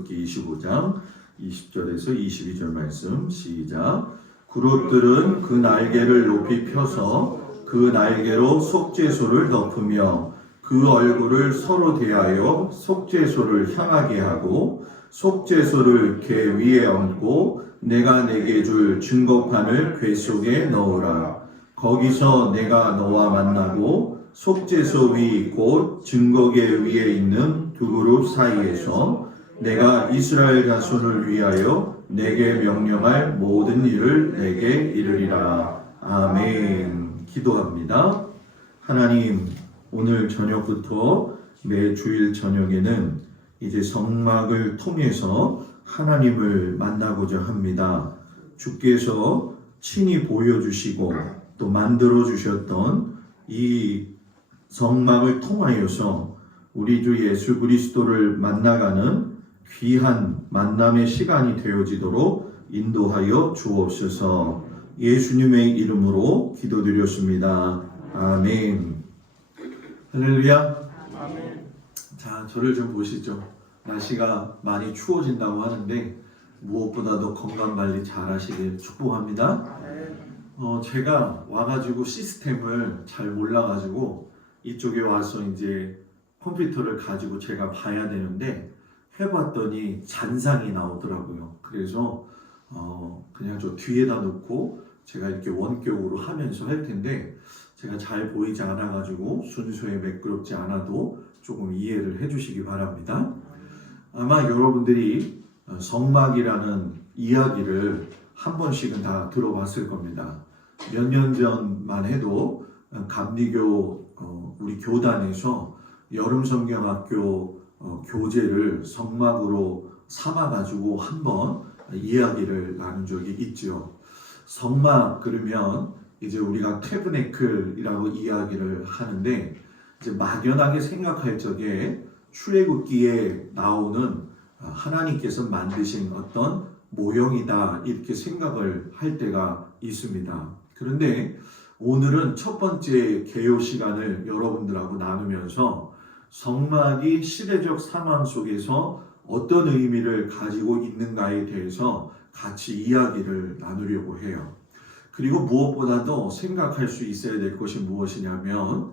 출애굽기 25장 20절에서 22절 말씀 시작. 그룹들은 그 날개를 높이 펴서 그 날개로 속죄소를 덮으며 그 얼굴을 서로 대하여 속죄소를 향하게 하고 속죄소를 궤 위에 얹고 내가 내게 줄 증거판을 궤 속에 넣으라. 거기서 내가 너와 만나고 속죄소 위 곧 증거궤 위에 있는 두 그룹 사이에서 내가 이스라엘 자손을 위하여 내게 명령할 모든 일을 내게 이르리라. 아멘. 기도합니다. 하나님, 오늘 저녁부터 매 주일 저녁에는 이제 성막을 통해서 하나님을 만나고자 합니다. 주께서 친히 보여주시고 또 만들어 주셨던 이 성막을 통하여서 우리 주 예수 그리스도를 만나가는 귀한 만남의 시간이 되어지도록 인도하여 주옵소서. 예수님의 이름으로 기도드렸습니다. 아멘. 할렐루야. 아멘. 자, 저를 좀 보시죠. 날씨가 많이 추워진다고 하는데 무엇보다도 건강관리 잘 하시길 축복합니다. 제가 와가지고 시스템을 잘 몰라가지고 이쪽에 와서 이제 컴퓨터를 가지고 제가 봐야 되는데 해봤더니 잔상이 나오더라고요. 그래서 그냥 저 뒤에다 놓고 제가 이렇게 원격으로 하면서 할 텐데 제가 잘 보이지 않아가지고 순서에 매끄럽지 않아도 조금 이해를 해주시기 바랍니다. 아마 여러분들이 성막이라는 이야기를 한 번씩은 다 들어봤을 겁니다. 몇 년 전만 해도 감리교 우리 교단에서 여름성경학교 교재를 성막으로 삼아가지고 한번 이야기를 나눈 적이 있죠. 성막 그러면 이제 우리가 태브네클이라고 이야기를 하는데 이제 막연하게 생각할 적에 출애굽기에 나오는 하나님께서 만드신 어떤 모형이다 이렇게 생각을 할 때가 있습니다. 그런데 오늘은 첫 번째 개요 시간을 여러분들하고 나누면서 성막이 시대적 상황 속에서 어떤 의미를 가지고 있는가에 대해서 같이 이야기를 나누려고 해요. 그리고 무엇보다도 생각할 수 있어야 될 것이 무엇이냐면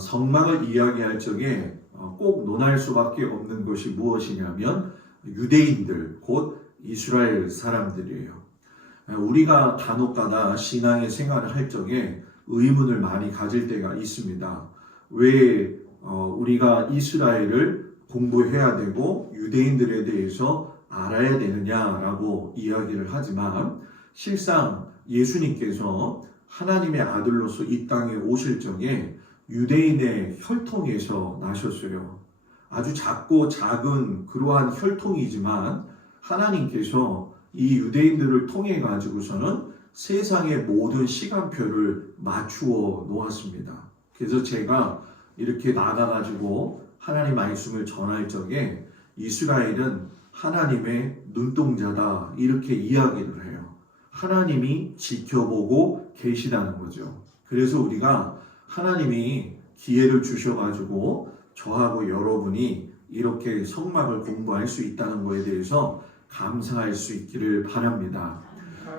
성막을 이야기할 적에 꼭 논할 수밖에 없는 것이 무엇이냐면 유대인들 곧 이스라엘 사람들이에요. 우리가 간혹가다 신앙의 생활을 할 적에 의문을 많이 가질 때가 있습니다. 왜 우리가 이스라엘을 공부해야 되고 유대인들에 대해서 알아야 되느냐라고 이야기를 하지만 실상 예수님께서 하나님의 아들로서 이 땅에 오실 적에 유대인의 혈통에서 나셨어요. 아주 작고 작은 그러한 혈통이지만 하나님께서 이 유대인들을 통해 가지고서는 세상의 모든 시간표를 맞추어 놓았습니다. 그래서 제가 이렇게 나가가지고 하나님 말씀을 전할 적에 이스라엘은 하나님의 눈동자다 이렇게 이야기를 해요. 하나님이 지켜보고 계시다는 거죠. 그래서 우리가 하나님이 기회를 주셔가지고 저하고 여러분이 이렇게 성막을 공부할 수 있다는 것에 대해서 감사할 수 있기를 바랍니다.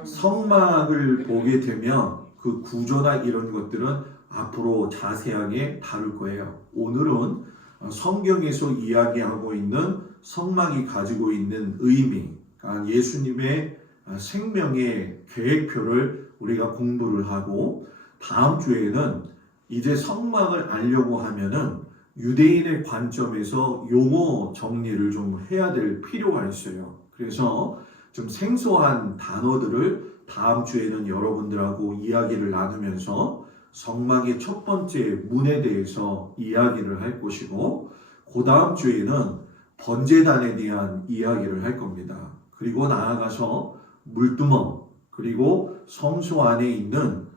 성막을 보게 되면 그 구조나 이런 것들은 앞으로 자세하게 다룰 거예요. 오늘은 성경에서 이야기하고 있는 성막이 가지고 있는 의미, 그러니까 예수님의 생명의 계획표를 우리가 공부를 하고 다음 주에는 이제 성막을 알려고 하면은 유대인의 관점에서 용어 정리를 좀 해야 될 필요가 있어요. 그래서 좀 생소한 단어들을 다음 주에는 여러분들하고 이야기를 나누면서 성막의 첫 번째 문에 대해서 이야기를 할 것이고 그 다음 주에는 번제단에 대한 이야기를 할 겁니다. 그리고 나아가서 물두멍 그리고 성소 안에 있는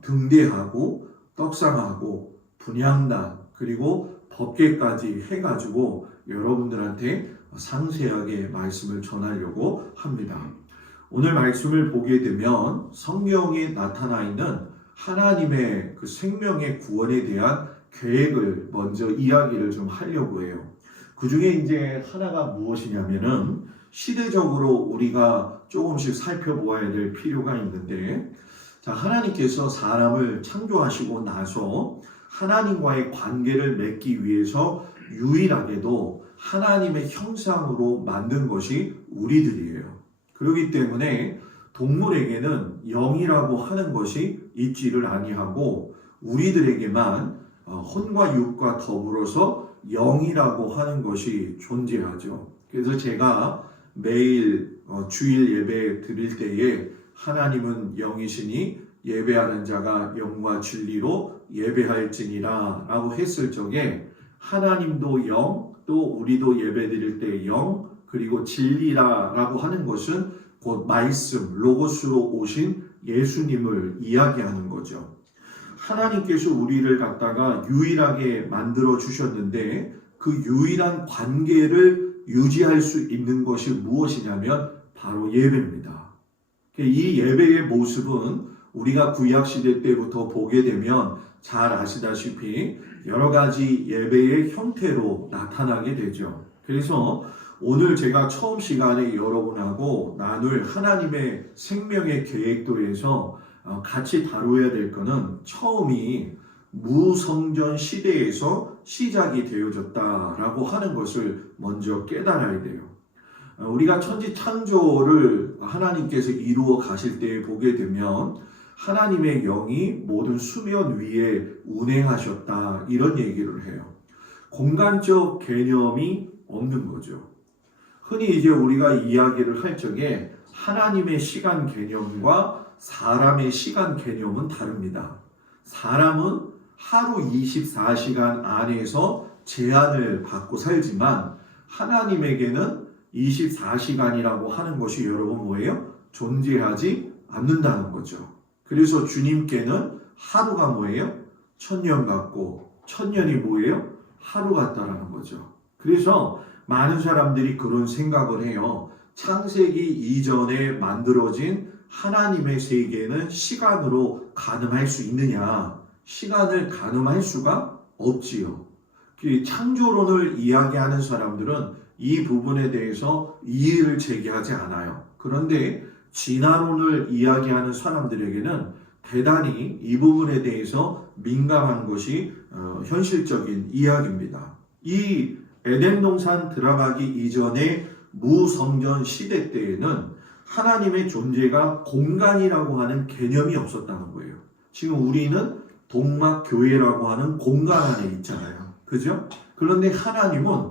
등대하고 떡상하고 분향단 그리고 법궤까지 해가지고 여러분들한테 상세하게 말씀을 전하려고 합니다. 오늘 말씀을 보게 되면 성경에 나타나 있는 하나님의 그 생명의 구원에 대한 계획을 먼저 이야기를 좀 하려고 해요. 그 중에 이제 하나가 무엇이냐면은 시대적으로 우리가 조금씩 살펴보아야 될 필요가 있는데, 자, 하나님께서 사람을 창조하시고 나서 하나님과의 관계를 맺기 위해서 유일하게도 하나님의 형상으로 만든 것이 우리들이에요. 그렇기 때문에 동물에게는 영이라고 하는 것이 있지를 아니하고 우리들에게만 혼과 육과 더불어서 영이라고 하는 것이 존재하죠. 그래서 제가 매일 주일 예배 드릴 때에 하나님은 영이시니 예배하는 자가 영과 진리로 예배할지니라 라고 했을 적에 하나님도 영, 또 우리도 예배 드릴 때 영, 그리고 진리라 라고 하는 것은 곧 말씀, 로고스로 오신 예수님을 이야기하는 거죠. 하나님께서 우리를 갖다가 유일하게 만들어 주셨는데 그 유일한 관계를 유지할 수 있는 것이 무엇이냐면 바로 예배입니다. 이 예배의 모습은 우리가 구약시대 때부터 보게 되면 잘 아시다시피 여러 가지 예배의 형태로 나타나게 되죠. 그래서 오늘 제가 처음 시간에 여러분하고 나눌 하나님의 생명의 계획도에서 같이 다루어야 될 것은 처음이 무성전 시대에서 시작이 되어졌다라고 하는 것을 먼저 깨달아야 돼요. 우리가 천지 창조를 하나님께서 이루어 가실 때 보게 되면 하나님의 영이 모든 수면 위에 운행하셨다 이런 얘기를 해요. 공간적 개념이 없는 거죠. 흔히 이제 우리가 이야기를 할 적에 하나님의 시간 개념과 사람의 시간 개념은 다릅니다. 사람은 하루 24시간 안에서 제한을 받고 살지만 하나님에게는 24시간이라고 하는 것이 여러분 뭐예요? 존재하지 않는다는 거죠. 그래서 주님께는 하루가 뭐예요? 1000년 같고 1000년이 뭐예요? 하루 같다라는 거죠. 그래서 많은 사람들이 그런 생각을 해요. 창세기 이전에 만들어진 하나님의 세계는 시간으로 가늠할 수 있느냐? 시간을 가늠할 수가 없지요. 창조론을 이야기하는 사람들은 이 부분에 대해서 이의를 제기하지 않아요. 그런데 진화론을 이야기하는 사람들에게는 대단히 이 부분에 대해서 민감한 것이 현실적인 이야기입니다. 이 에덴 동산 들어가기 이전의 무성전 시대 때에는 하나님의 존재가 공간이라고 하는 개념이 없었다는 거예요. 지금 우리는 동막교회라고 하는 공간 안에 있잖아요. 그죠? 그런데 하나님은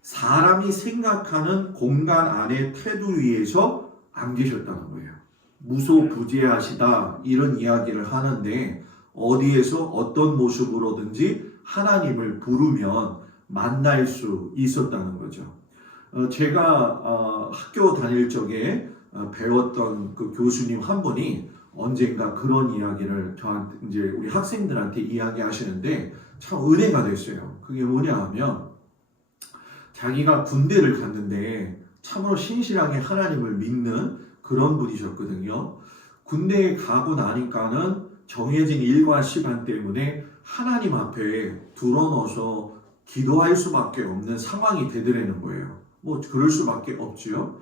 사람이 생각하는 공간 안에 태도 위에서 안 계셨다는 거예요. 무소부재하시다 이런 이야기를 하는데 어디에서 어떤 모습으로든지 하나님을 부르면 만날 수 있었다는 거죠. 제가 학교 다닐 적에 배웠던 그 교수님 한 분이 언젠가 그런 이야기를 저한테 이제 우리 학생들한테 이야기하시는데 참 은혜가 됐어요. 그게 뭐냐 하면 자기가 군대를 갔는데 참으로 신실하게 하나님을 믿는 그런 분이셨거든요. 군대에 가고 나니까는 정해진 일과 시간 때문에 하나님 앞에 드러넣어서 기도할 수밖에 없는 상황이 되더라는 거예요. 뭐 그럴 수밖에 없지요.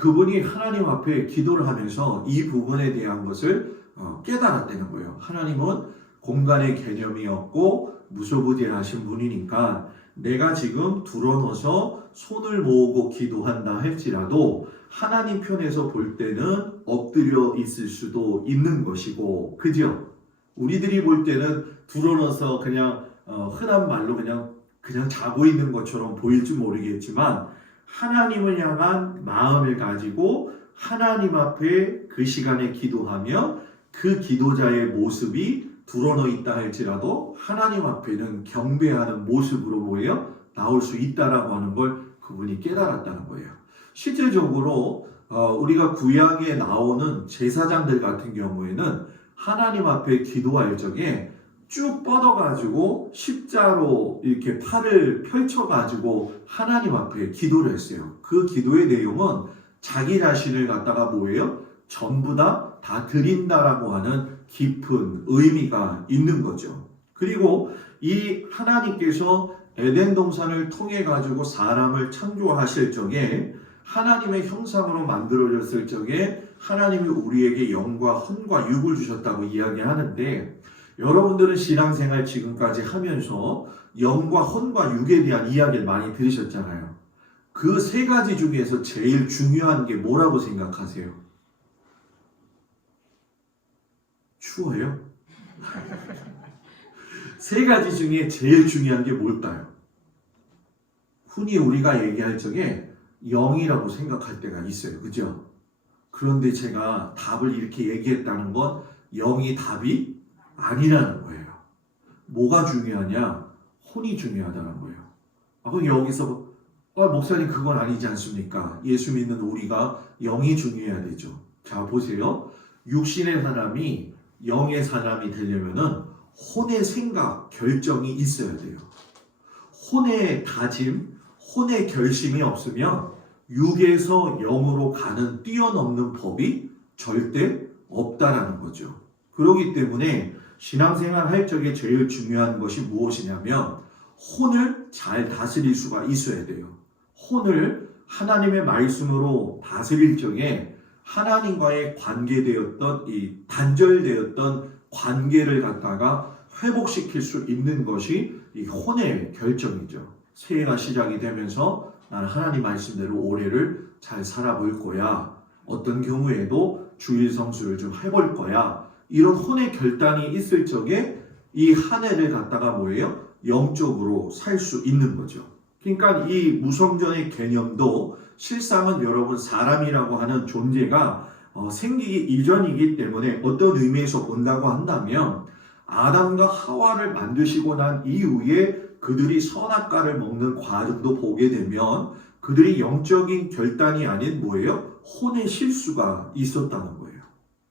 그분이 하나님 앞에 기도를 하면서 이 부분에 대한 것을 깨달았다는 거예요. 하나님은 공간의 개념이 없고 무소부재하신 분이니까 내가 지금 드러넣어서 손을 모으고 기도한다 할지라도 하나님 편에서 볼 때는 엎드려 있을 수도 있는 것이고, 그죠? 우리들이 볼 때는 드러넣어서 그냥 흔한 말로 그냥 자고 있는 것처럼 보일지 모르겠지만 하나님을 향한 마음을 가지고 하나님 앞에 그 시간에 기도하며 그 기도자의 모습이 드러넣어 있다 할지라도 하나님 앞에는 경배하는 모습으로 뭐예요? 나올 수 있다라고 하는 걸 그분이 깨달았다는 거예요. 실제적으로 우리가 구약에 나오는 제사장들 같은 경우에는 하나님 앞에 기도할 적에 쭉 뻗어가지고 십자로 이렇게 팔을 펼쳐가지고 하나님 앞에 기도를 했어요. 그 기도의 내용은 자기 자신을 갖다가 뭐예요? 전부 다 드린다라고 하는 깊은 의미가 있는 거죠. 그리고 이 하나님께서 에덴 동산을 통해 가지고 사람을 창조하실 적에 하나님의 형상으로 만들어졌을 적에 하나님이 우리에게 영과 혼과 육을 주셨다고 이야기하는데, 여러분들은 신앙생활 지금까지 하면서 영과 혼과 육에 대한 이야기를 많이 들으셨잖아요. 그 세 가지 중에서 제일 중요한 게 뭐라고 생각하세요? 추워요? 세 가지 중에 제일 중요한 게 뭘까요? 흔히 우리가 얘기할 적에 영이라고 생각할 때가 있어요. 그죠? 그런데 제가 답을 이렇게 얘기했다는 건 영이 답이 아니라는 거예요. 뭐가 중요하냐? 혼이 중요하다는 거예요. 그럼 여기서 목사님 그건 아니지 않습니까? 예수 믿는 우리가 영이 중요해야 되죠. 자, 보세요. 육신의 사람이 영의 사람이 되려면은 혼의 생각, 결정이 있어야 돼요. 혼의 다짐, 혼의 결심이 없으면 육에서 영으로 가는 뛰어넘는 법이 절대 없다라는 거죠. 그렇기 때문에 신앙생활 할 적에 제일 중요한 것이 무엇이냐면 혼을 잘 다스릴 수가 있어야 돼요. 혼을 하나님의 말씀으로 다스릴 적에 하나님과의 관계되었던 이 단절되었던 관계를 갖다가 회복시킬 수 있는 것이 이 혼의 결정이죠. 새해가 시작이 되면서 나는 하나님 말씀대로 올해를 잘 살아볼 거야. 어떤 경우에도 주일 성수를 좀 해볼 거야. 이런 혼의 결단이 있을 적에 이 한 해를 갖다가 뭐예요? 영적으로 살 수 있는 거죠. 그러니까 이 무성전의 개념도 실상은 여러분 사람이라고 하는 존재가 생기기 이전이기 때문에 어떤 의미에서 본다고 한다면 아담과 하와를 만드시고 난 이후에 그들이 선악과를 먹는 과정도 보게 되면 그들이 영적인 결단이 아닌 뭐예요? 혼의 실수가 있었다는 거예요.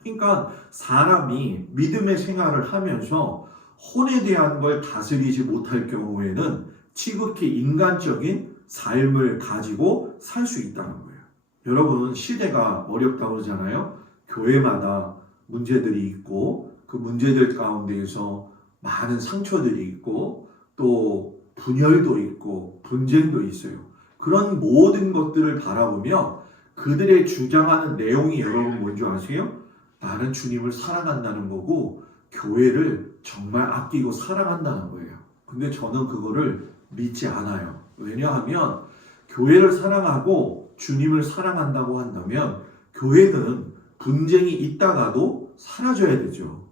그러니까 사람이 믿음의 생활을 하면서 혼에 대한 걸 다스리지 못할 경우에는 지극히 인간적인 삶을 가지고 살 수 있다는 거예요. 여러분, 시대가 어렵다고 그러잖아요. 교회마다 문제들이 있고 그 문제들 가운데에서 많은 상처들이 있고 또 분열도 있고 분쟁도 있어요. 그런 모든 것들을 바라보며 그들의 주장하는 내용이 여러분 뭔지 아세요? 나는 주님을 사랑한다는 거고 교회를 정말 아끼고 사랑한다는 거예요. 근데 저는 그거를 믿지 않아요. 왜냐하면 교회를 사랑하고 주님을 사랑한다고 한다면 교회는 분쟁이 있다가도 사라져야 되죠.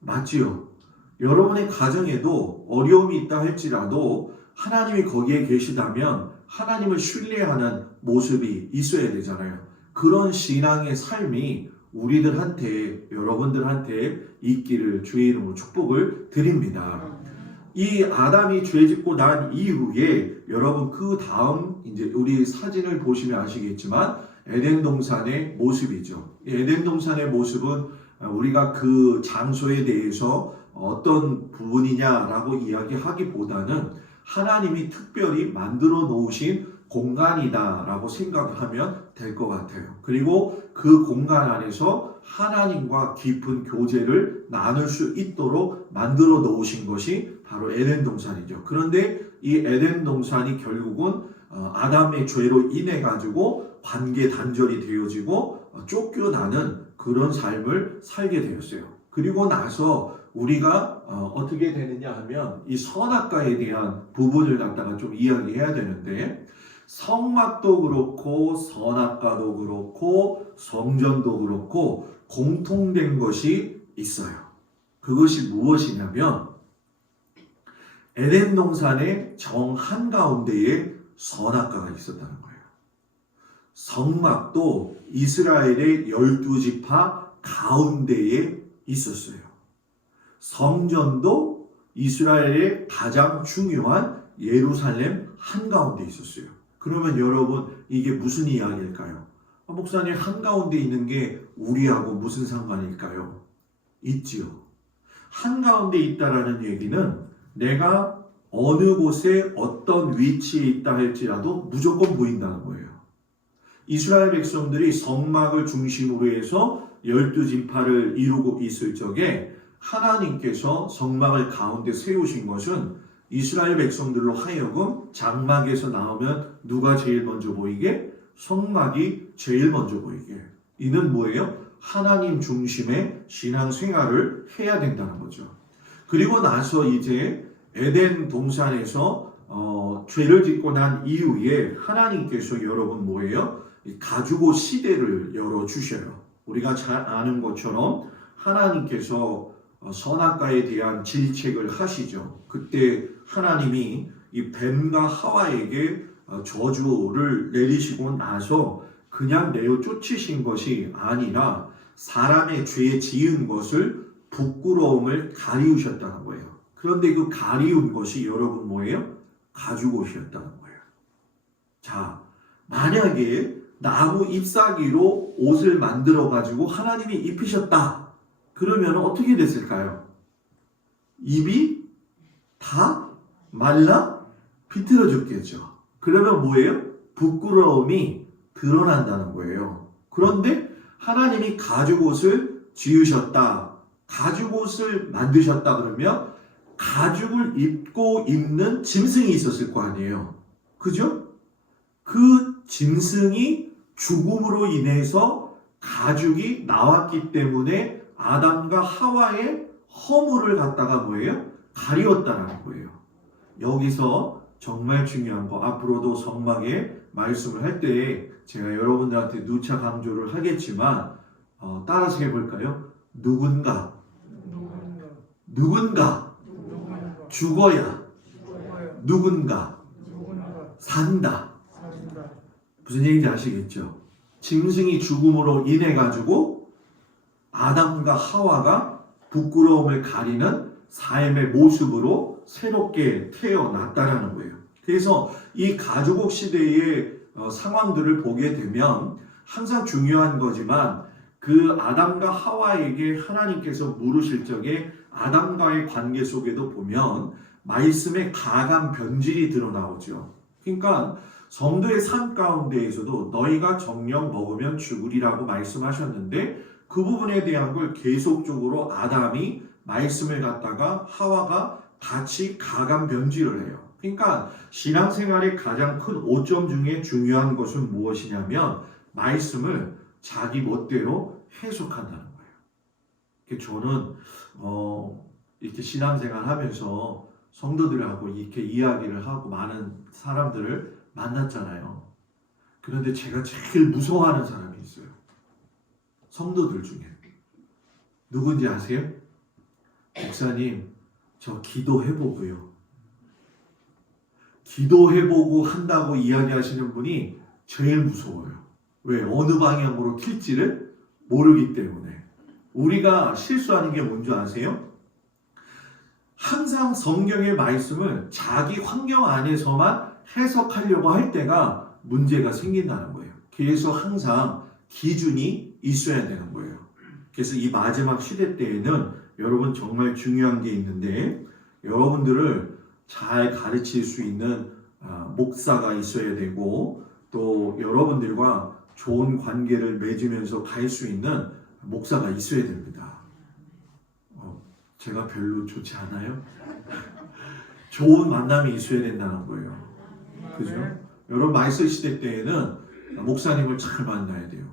맞지요? 여러분의 가정에도 어려움이 있다 할지라도 하나님이 거기에 계시다면 하나님을 신뢰하는 모습이 있어야 되잖아요. 그런 신앙의 삶이 우리들한테, 여러분들한테 있기를 주의 이름으로 축복을 드립니다. 이 아담이 죄 짓고 난 이후에 여러분 그 다음 이제 우리 사진을 보시면 아시겠지만 에덴 동산의 모습이죠. 에덴 동산의 모습은 우리가 그 장소에 대해서 어떤 부분이냐라고 이야기하기보다는 하나님이 특별히 만들어 놓으신 공간이다라고 생각하면 될 것 같아요. 그리고 그 공간 안에서 하나님과 깊은 교제를 나눌 수 있도록 만들어 놓으신 것이 바로 에덴 동산이죠. 그런데 이 에덴 동산이 결국은 아담의 죄로 인해 가지고 관계 단절이 되어지고 쫓겨나는 그런 삶을 살게 되었어요. 그리고 나서 우리가 어떻게 되느냐 하면 이 선악과에 대한 부분을 갖다가 좀 이야기해야 되는데, 성막도 그렇고 선악과도 그렇고 성전도 그렇고 공통된 것이 있어요. 그것이 무엇이냐면 에덴 동산의 정 한가운데에 선악과가 있었다는 거예요. 성막도 이스라엘의 12지파 가운데에 있었어요. 성전도 이스라엘의 가장 중요한 예루살렘 한가운데 있었어요. 그러면 여러분 이게 무슨 이야기일까요? 목사님, 한가운데 있는 게 우리하고 무슨 상관일까요? 있지요. 한가운데 있다라는 얘기는 내가 어느 곳에 어떤 위치에 있다 할지라도 무조건 보인다는 거예요. 이스라엘 백성들이 성막을 중심으로 해서 12지파를 이루고 있을 적에 하나님께서 성막을 가운데 세우신 것은 이스라엘 백성들로 하여금 장막에서 나오면 누가 제일 먼저 보이게? 성막이 제일 먼저 보이게. 이는 뭐예요? 하나님 중심의 신앙생활을 해야 된다는 거죠. 그리고 나서 이제 에덴 동산에서 죄를 짓고 난 이후에 하나님께서 여러분 뭐예요? 가죽옷 시대를 열어주셔요. 우리가 잘 아는 것처럼 하나님께서 선악과에 대한 질책을 하시죠. 그때 하나님이 이 뱀과 하와에게 저주를 내리시고 나서 그냥 내어 쫓으신 것이 아니라 사람의 죄에 지은 것을 부끄러움을 가리우셨다는 거예요. 그런데 그 가리운 것이 여러분 뭐예요? 가죽옷이었다는 거예요. 자, 만약에 나무 잎사귀로 옷을 만들어 가지고 하나님이 입히셨다. 그러면 어떻게 됐을까요? 입이 다 말라 비틀어졌겠죠. 그러면 뭐예요? 부끄러움이 드러난다는 거예요. 그런데 하나님이 가죽옷을 지으셨다. 가죽옷을 만드셨다 그러면 가죽을 입고 입는 짐승이 있었을 거 아니에요. 그죠? 그 짐승이 죽음으로 인해서 가죽이 나왔기 때문에 아담과 하와의 허물을 갖다가 뭐예요? 가리웠다는 거예요. 여기서 정말 중요한 거, 앞으로도 성막의 말씀을 할 때 제가 여러분들한테 누차 강조를 하겠지만 따라서 해볼까요? 누군가 죽어야 누군가 산다. 무슨 얘기인지 아시겠죠? 짐승이 죽음으로 인해 가지고 아담과 하와가 부끄러움을 가리는 삶의 모습으로 새롭게 태어났다라는 거예요. 그래서 이 가죽옷 시대의 상황들을 보게 되면 항상 중요한 거지만 그 아담과 하와에게 하나님께서 물으실 적에 아담과의 관계 속에도 보면 말씀의 가감 변질이 드러나오죠. 그러니까 성도의 삶 가운데에서도 너희가 정령 먹으면 죽으리라고 말씀하셨는데 그 부분에 대한 걸 계속적으로 아담이 말씀을 갖다가 하와가 같이 가감 변질을 해요. 그러니까 신앙생활의 가장 큰 오점 중에 중요한 것은 무엇이냐면 말씀을 자기 멋대로 해석한다는 거예요. 저는 이렇게 신앙생활 하면서 성도들하고 이렇게 이야기를 하고 많은 사람들을 만났잖아요. 그런데 제가 제일 무서워하는 사람이 있어요. 성도들 중에. 누군지 아세요? 목사님, 저 기도해보고요. 기도해보고 한다고 이야기하시는 분이 제일 무서워요. 왜? 어느 방향으로 튈지를 모르기 때문에. 우리가 실수하는 게 뭔지 아세요? 항상 성경의 말씀을 자기 환경 안에서만 해석하려고 할 때가 문제가 생긴다는 거예요. 그래서 항상 기준이 있어야 되는 거예요. 그래서 이 마지막 시대 때에는 여러분 정말 중요한 게 있는데 여러분들을 잘 가르칠 수 있는 목사가 있어야 되고 또 여러분들과 좋은 관계를 맺으면서 갈 수 있는 목사가 있어야 됩니다. 제가 별로 좋지 않아요? 좋은 만남이 있어야 된다는 거예요. 그죠? 여러분 말씀 시대 때에는 목사님을 잘 만나야 돼요.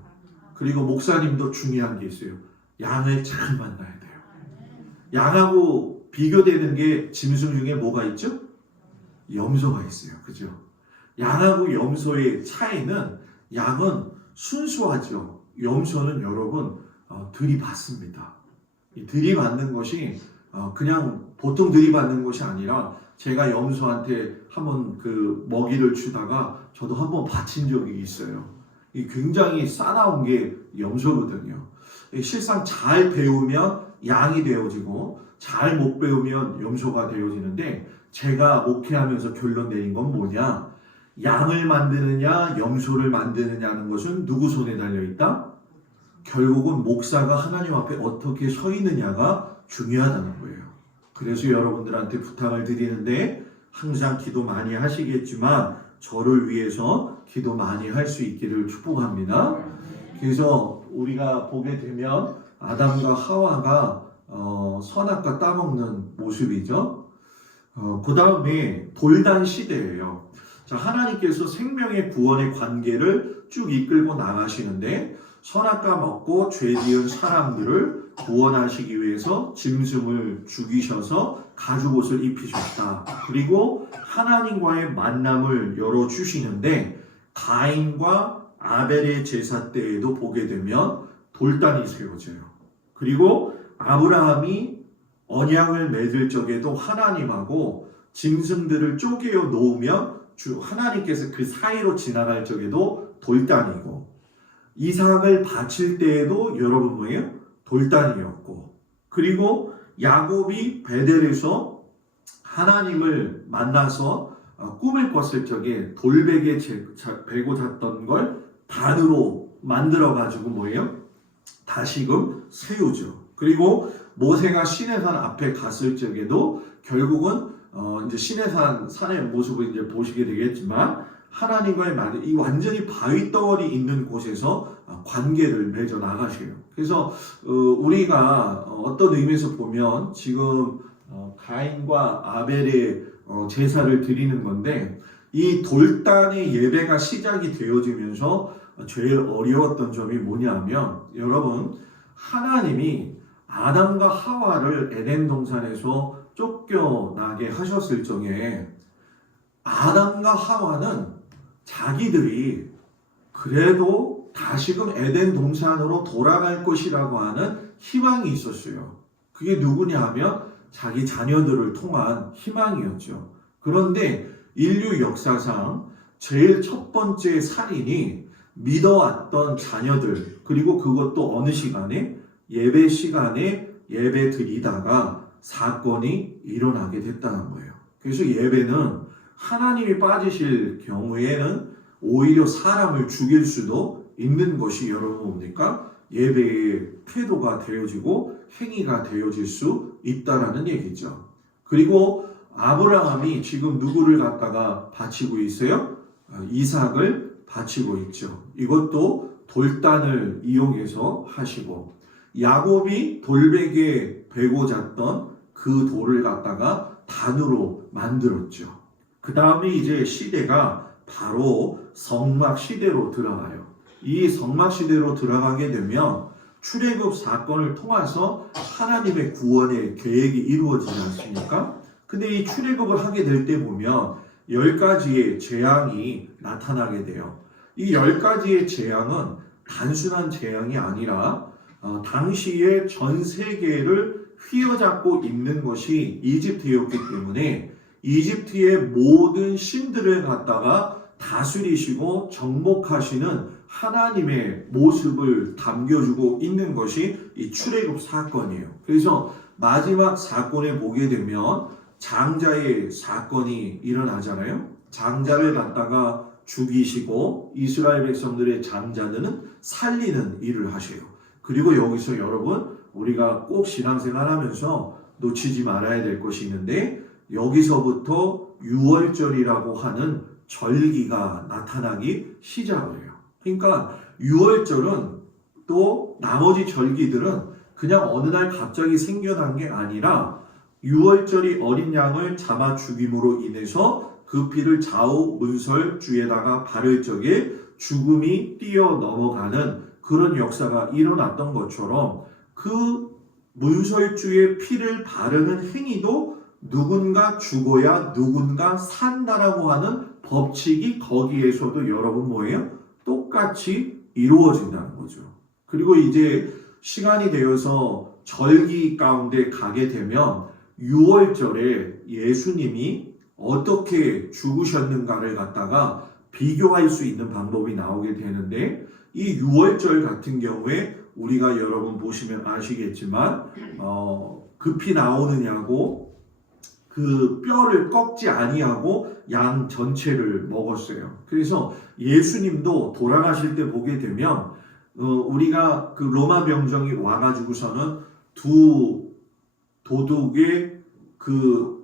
그리고 목사님도 중요한 게 있어요. 양을 잘 만나야 돼요. 양하고 비교되는 게 짐승 중에 뭐가 있죠? 염소가 있어요. 그죠? 양하고 염소의 차이는 양은 순수하죠. 염소는 여러분 들이받습니다. 이 들이받는 것이 그냥 보통 들이받는 것이 아니라 제가 염소한테 한번 그 먹이를 주다가 저도 한번 바친 적이 있어요. 이 굉장히 싸나운 게 염소거든요. 실상 잘 배우면 양이 되어지고 잘 못 배우면 염소가 되어지는데 제가 목회하면서 결론 내린 건 뭐냐? 양을 만드느냐 염소를 만드느냐는 것은 누구 손에 달려있다? 결국은 목사가 하나님 앞에 어떻게 서 있느냐가 중요하다는 거예요. 그래서 여러분들한테 부탁을 드리는데 항상 기도 많이 하시겠지만 저를 위해서 기도 많이 할 수 있기를 축복합니다. 그래서 우리가 보게 되면 아담과 하와가 선악과 따먹는 모습이죠. 그 다음에 돌단 시대예요. 자, 하나님께서 생명의 구원의 관계를 쭉 이끌고 나가시는데 선악과 먹고 죄 지은 사람들을 구원하시기 위해서 짐승을 죽이셔서 가죽옷을 입히셨다. 그리고 하나님과의 만남을 열어주시는데 가인과 아벨의 제사 때에도 보게 되면 돌단이 세워져요. 그리고 아브라함이 언약을 맺을 적에도 하나님하고 짐승들을 쪼개어 놓으면 하나님께서 그 사이로 지나갈 적에도 돌단이고 이삭을 바칠 때에도 여러분 뭐예요? 돌단이었고 그리고 야곱이 베델에서 하나님을 만나서 꿈을 꿨을 적에 돌베개 베고 잤던 걸 단으로 만들어 가지고 뭐예요? 다시금 세우죠. 그리고 모세가 시내산 앞에 갔을 적에도 결국은 이제 산의 모습을 이제 보시게 되겠지만 하나님과의 이 완전히 바위 덩어리 있는 곳에서 관계를 맺어 나가셔요. 그래서 우리가 어떤 의미에서 보면 지금 가인과 아벨의 제사를 드리는 건데 이 돌단의 예배가 시작이 되어지면서 제일 어려웠던 점이 뭐냐면 여러분 하나님이 아담과 하와를 에덴 동산에서 쫓겨나게 하셨을 적에 아담과 하와는 자기들이 그래도 다시금 에덴 동산으로 돌아갈 것이라고 하는 희망이 있었어요. 그게 누구냐 하면 자기 자녀들을 통한 희망이었죠. 그런데 인류 역사상 제일 첫 번째 살인이 믿어왔던 자녀들 그리고 그것도 어느 시간에 예배 시간에 예배 드리다가 사건이 일어나게 됐다는 거예요. 그래서 예배는 하나님이 빠지실 경우에는 오히려 사람을 죽일 수도 있는 것이 여러분 뭡니까? 예배의 태도가 되어지고 행위가 되어질 수 있다라는 얘기죠. 그리고 아브라함이 지금 누구를 갖다가 바치고 있어요? 이삭을 바치고 있죠. 이것도 돌단을 이용해서 하시고 야곱이 돌베개 베고 잤던 그 돌을 갖다가 단으로 만들었죠. 그 다음에 이제 시대가 바로 성막 시대로 들어가요. 이 성막 시대로 들어가게 되면 출애굽 사건을 통해서 하나님의 구원의 계획이 이루어지지 않습니까? 근데 이 출애굽을 하게 될 때 보면 10가지의 재앙이 나타나게 돼요. 이 10가지의 재앙은 단순한 재앙이 아니라 당시에 전 세계를 휘어잡고 있는 것이 이집트였기 때문에 이집트의 모든 신들을 갖다가 다스리시고 정복하시는 하나님의 모습을 담겨주고 있는 것이 이 출애굽 사건이에요. 그래서 마지막 사건에 보게 되면 장자의 사건이 일어나잖아요. 장자를 갖다가 죽이시고 이스라엘 백성들의 장자들은 살리는 일을 하셔요. 그리고 여기서 여러분 우리가 꼭 신앙생활하면서 놓치지 말아야 될 것이 있는데 여기서부터 유월절이라고 하는 절기가 나타나기 시작을 해요. 그러니까 유월절은 또 나머지 절기들은 그냥 어느 날 갑자기 생겨난 게 아니라 유월절이 어린 양을 잡아 죽임으로 인해서 그 피를 좌우 문설주에다가 바를 적에 죽음이 뛰어 넘어가는 그런 역사가 일어났던 것처럼 그 문설주의 피를 바르는 행위도 누군가 죽어야 누군가 산다라고 하는 법칙이 거기에서도 여러분 뭐예요? 똑같이 이루어진다는 거죠. 그리고 이제 시간이 되어서 절기 가운데 가게 되면 6월절에 예수님이 어떻게 죽으셨는가를 갖다가 비교할 수 있는 방법이 나오게 되는데 이 6월절 같은 경우에 우리가 여러분 보시면 아시겠지만 급히 나오느냐고 그 뼈를 꺾지 아니하고 양 전체를 먹었어요. 그래서 예수님도 돌아가실 때 보게 되면 우리가 그 로마 병정이 와가지고서는 두 도둑의 그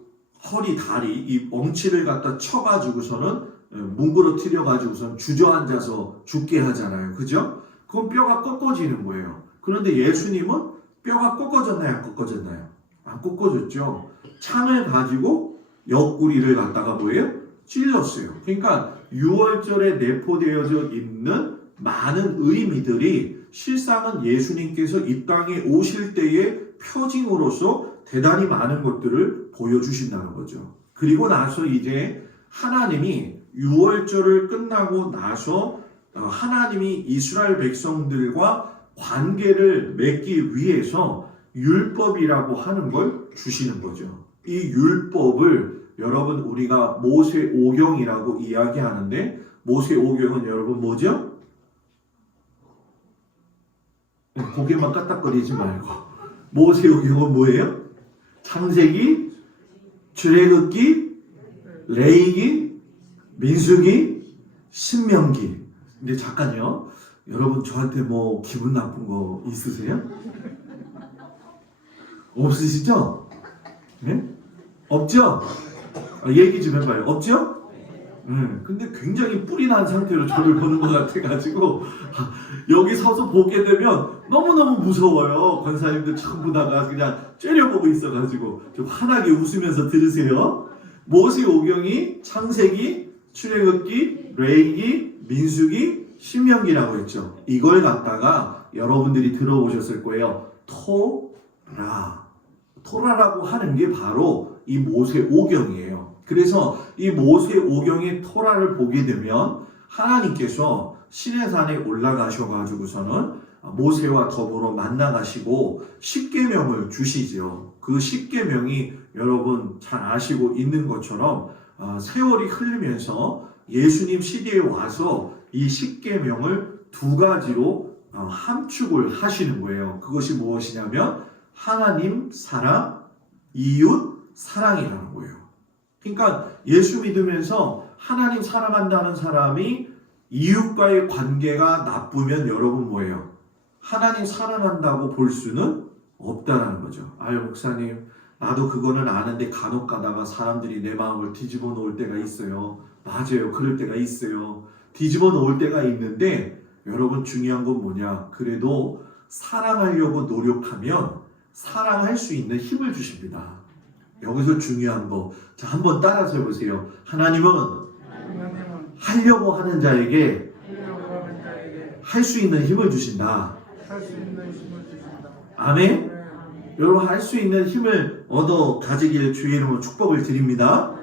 허리 다리 이 엉치를 갖다 쳐가지고서는 뭉그러뜨려 가지고선 주저앉아서 죽게 하잖아요. 그죠? 그건 뼈가 꺾어지는 거예요. 그런데 예수님은 뼈가 꺾어졌나요? 안 꺾어졌나요? 안 꺾어졌죠. 창을 가지고 옆구리를 갖다가 뭐예요? 찔렀어요. 그러니까 6월절에 내포되어져 있는 많은 의미들이 실상은 예수님께서 이 땅에 오실 때의 표징으로서 대단히 많은 것들을 보여주신다는 거죠. 그리고 나서 이제 하나님이 6월절을 끝나고 나서 하나님이 이스라엘 백성들과 관계를 맺기 위해서 율법이라고 하는 걸 주시는 거죠. 이 율법을 여러분 우리가 모세오경이라고 이야기하는데 모세오경은 여러분 뭐죠? 고개만 까딱거리지 말고 모세오경은 뭐예요? 창세기, 출애굽기, 레위기, 민수기, 신명기. 근데 잠깐요. 여러분 저한테 뭐 기분 나쁜 거 있으세요? 없으시죠? 네? 없죠? 얘기 좀 해봐요. 없죠? 근데 굉장히 뿔이 난 상태로 저를 보는 것 같아가지고 여기 서서 보게 되면 너무너무 무서워요. 권사님들 전부 다가 그냥 째려보고 있어가지고 좀 환하게 웃으면서 들으세요. 모세오경이 창세기, 출애굽기, 레위기, 민수기, 신명기라고 했죠. 이걸 갖다가 여러분들이 들어보셨을 거예요. 토라라고 하는 게 바로 이 모세오경이에요. 그래서 이 모세오경의 토라를 보게 되면 하나님께서 시내산에 올라가셔가지고서는 모세와 더불어 만나가시고 십계명을 주시죠. 그 십계명이 여러분 잘 아시고 있는 것처럼 세월이 흐르면서 예수님 시대에 와서 이 십계명을 두 가지로 함축을 하시는 거예요. 그것이 무엇이냐면 하나님 사랑, 이웃 사랑이라는 거예요. 그러니까 예수 믿으면서 하나님 사랑한다는 사람이 이웃과의 관계가 나쁘면 여러분 뭐예요? 하나님 사랑한다고 볼 수는 없다라는 거죠. 아유 목사님 나도 그거는 아는데 간혹 가다가 사람들이 내 마음을 뒤집어 놓을 때가 있어요. 맞아요. 그럴 때가 있어요. 뒤집어 놓을 때가 있는데 여러분 중요한 건 뭐냐? 그래도 사랑하려고 노력하면 사랑할 수 있는 힘을 주십니다. 여기서 중요한 거. 자, 한번 따라서 해보세요. 하나님은 하려고 하는 자에게 할 수 있는 힘을 주신다. 아멘? 여러분 할 수 있는 힘을 얻어 가지길 주의 이름으로 축복을 드립니다.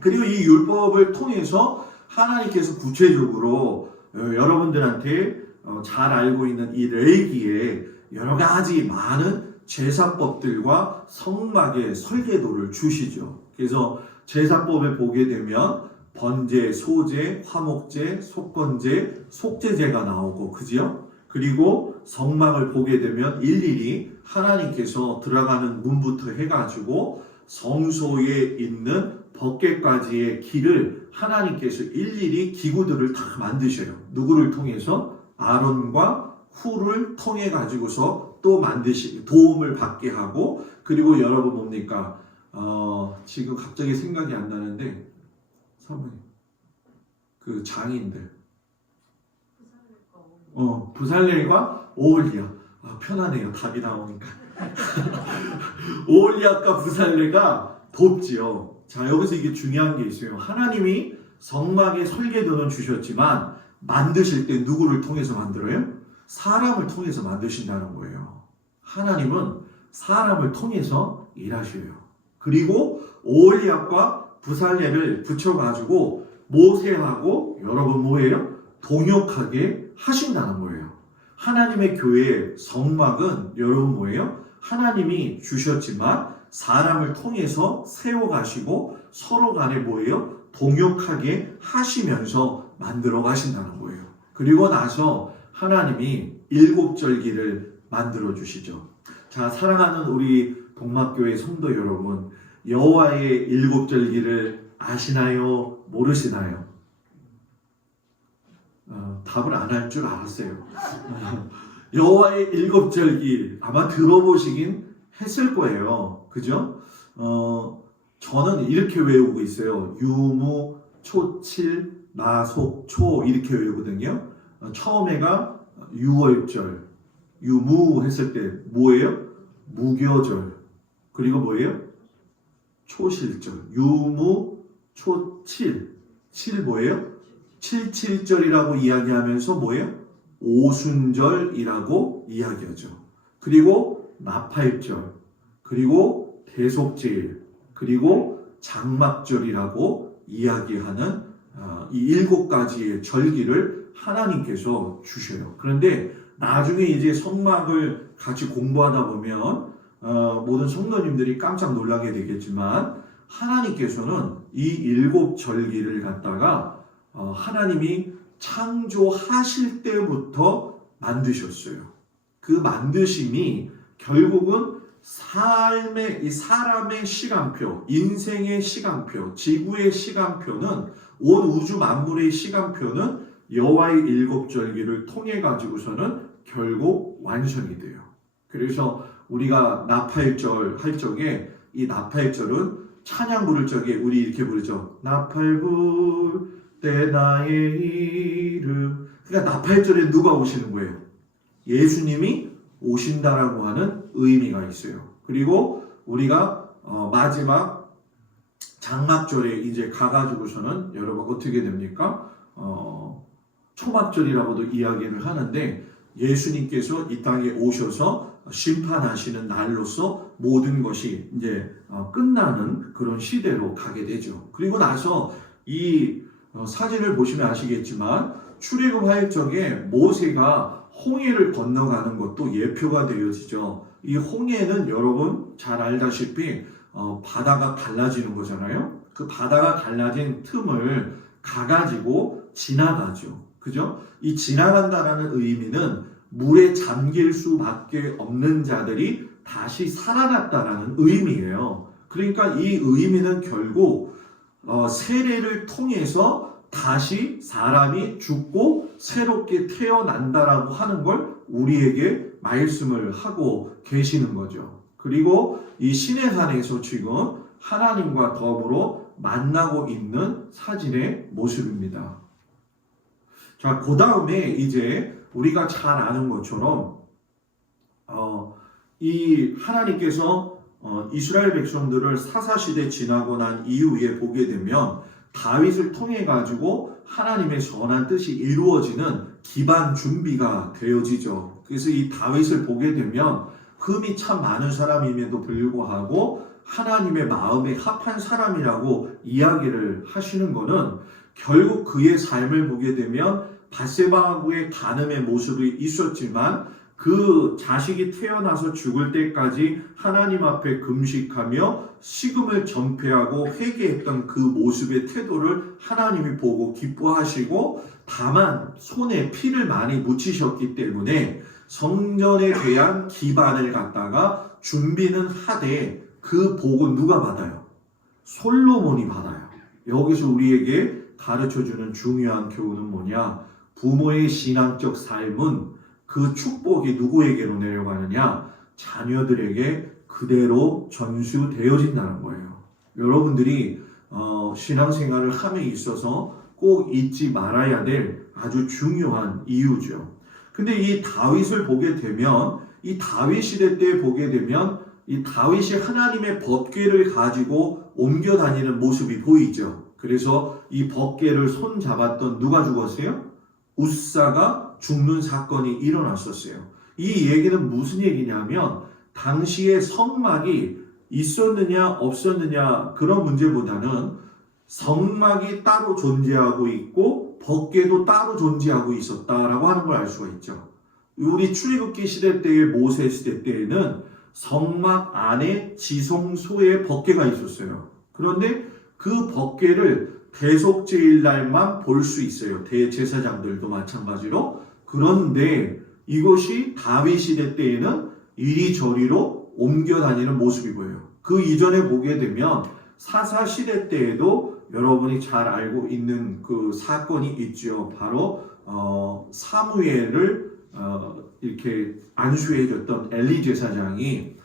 그리고 이 율법을 통해서 하나님께서 구체적으로 여러분들한테 잘 알고 있는 이 레위기에 여러 가지 많은 제사법들과 성막의 설계도를 주시죠. 그래서 제사법에 보게 되면 번제, 소제, 화목제, 속건제, 속제제가 나오고 그지요? 그리고 성막을 보게 되면 일일이 하나님께서 들어가는 문부터 해가지고 성소에 있는 법궤까지의 길을 하나님께서 일일이 기구들을 다 만드셔요. 누구를 통해서? 아론과 훌을 통해 가지고서 또 만드시 도움을 받게 하고 그리고 여러분 뭡니까? 지금 갑자기 생각이 안 나는데 사모님 그 장인들 부살렐과 오홀리아 편하네요. 답이 나오니까 오홀리아과 부살렐가 돕지요. 자 여기서 이게 중요한 게 있어요. 하나님이 성막의 설계도는 주셨지만 만드실 때 누구를 통해서 만들어요? 사람을 통해서 만드신다는 거예요. 하나님은 사람을 통해서 일하셔요. 그리고 오홀리압과 부살렙을 붙여가지고 모세하고 여러분 뭐예요? 동역하게 하신다는 거예요. 하나님의 교회의 성막은 여러분 뭐예요? 하나님이 주셨지만 사람을 통해서 세워가시고 서로 간에 뭐예요? 동역하게 하시면서 만들어 가신다는 거예요. 그리고 나서 하나님이 일곱절기를 만들어 주시죠. 자, 사랑하는 우리 동막교회 성도 여러분, 여호와의 일곱절기를 아시나요? 모르시나요? 답을 안 할 줄 알았어요. 여호와의 일곱절기 아마 들어보시긴 했을 거예요. 그죠? 저는 이렇게 외우고 있어요. 유무, 초칠, 나속, 초 이렇게 외우거든요. 처음에가 유월절, 유무 했을 때 뭐예요? 무교절. 그리고 뭐예요? 초실절, 유무 초칠, 칠 뭐예요? 칠칠절이라고 이야기하면서 뭐예요? 오순절이라고 이야기하죠. 그리고 나팔절, 그리고 대속제일, 그리고 장막절이라고 이야기하는 이 7가지의 절기를 하나님께서 주셔요. 그런데 나중에 이제 성막을 같이 공부하다 보면 모든 성도님들이 깜짝 놀라게 되겠지만 하나님께서는 이 7절기를 갖다가 하나님이 창조하실 때부터 만드셨어요. 그 만드심이 결국은 삶의 이 사람의 시간표, 인생의 시간표, 지구의 시간표는 온 우주 만물의 시간표는 여호와의 7절기를 통해 가지고서는 결국 완성이 돼요. 그래서 우리가 나팔절 할 적에 이 나팔절은 찬양 부를 적에 우리 이렇게 부르죠. 나팔 불 때 나의 이름. 그러니까 나팔절에 누가 오시는 거예요? 예수님이 오신다라고 하는 의미가 있어요. 그리고 우리가 마지막 장막절에 이제 가가지고서는 여러분 어떻게 됩니까? 초막절이라고도 이야기를 하는데 예수님께서 이 땅에 오셔서 심판하시는 날로서 모든 것이 이제 끝나는 그런 시대로 가게 되죠. 그리고 나서 이 사진을 보시면 아시겠지만 출애굽할 적에 모세가 홍해를 건너가는 것도 예표가 되어지죠. 이 홍해는 여러분 잘 알다시피 바다가 갈라지는 거잖아요. 그 바다가 갈라진 틈을 가가지고 지나가죠. 그죠? 이 지나간다라는 의미는 물에 잠길 수밖에 없는 자들이 다시 살아났다라는 의미예요. 그러니까 이 의미는 결국 세례를 통해서 다시 사람이 죽고 새롭게 태어난다라고 하는 걸 우리에게 말씀을 하고 계시는 거죠. 그리고 이 시내산에서 지금 하나님과 더불어 만나고 있는 사진의 모습입니다. 자, 그 다음에 이제 우리가 잘 아는 것처럼 이 하나님께서 이스라엘 백성들을 사사시대 지나고 난 이후에 보게 되면 다윗을 통해 가지고 하나님의 선한 뜻이 이루어지는 기반 준비가 되어지죠. 그래서 이 다윗을 보게 되면 흠이 참 많은 사람임에도 불구하고 하나님의 마음에 합한 사람이라고 이야기를 하시는 것은 결국 그의 삶을 보게 되면 밧세바의 간음의 모습이 있었지만 그 자식이 태어나서 죽을 때까지 하나님 앞에 금식하며 식음을 전폐하고 회개했던 그 모습의 태도를 하나님이 보고 기뻐하시고 다만 손에 피를 많이 묻히셨기 때문에 성전에 대한 기반을 갖다가 준비는 하되 그 복은 누가 받아요? 솔로몬이 받아요. 여기서 우리에게 가르쳐주는 중요한 교훈은 뭐냐? 부모의 신앙적 삶은 그 축복이 누구에게로 내려가느냐? 자녀들에게 그대로 전수되어진다는 거예요. 여러분들이 신앙생활을 함에 있어서 꼭 잊지 말아야 될 아주 중요한 이유죠. 근데 이 다윗을 보게 되면 이 다윗 시대 때 보게 되면 이 다윗이 하나님의 법궤를 가지고 옮겨 다니는 모습이 보이죠. 그래서 이 법궤를 손 잡았던 누가 죽었어요? 웃사가 죽는 사건이 일어났었어요. 이 얘기는 무슨 얘기냐면 당시에 성막이 있었느냐 없었느냐 그런 문제보다는 성막이 따로 존재하고 있고 법궤도 따로 존재하고 있었다라고 하는 걸 알 수가 있죠. 우리 출애굽기 시대 때의 모세 시대 때에는 성막 안에 지성소에 법궤가 있었어요. 그런데 그 법궤를 대속제일 날만 볼 수 있어요. 대제사장들도 마찬가지로. 그런데 이것이 다윗 시대 때에는 이리저리로 옮겨 다니는 모습이 보여요. 그 이전에 보게 되면 사사 시대 때에도 여러분이 잘 알고 있는 그 사건이 있죠. 바로 사무엘을 이렇게 안수해 줬던 엘리 제사장이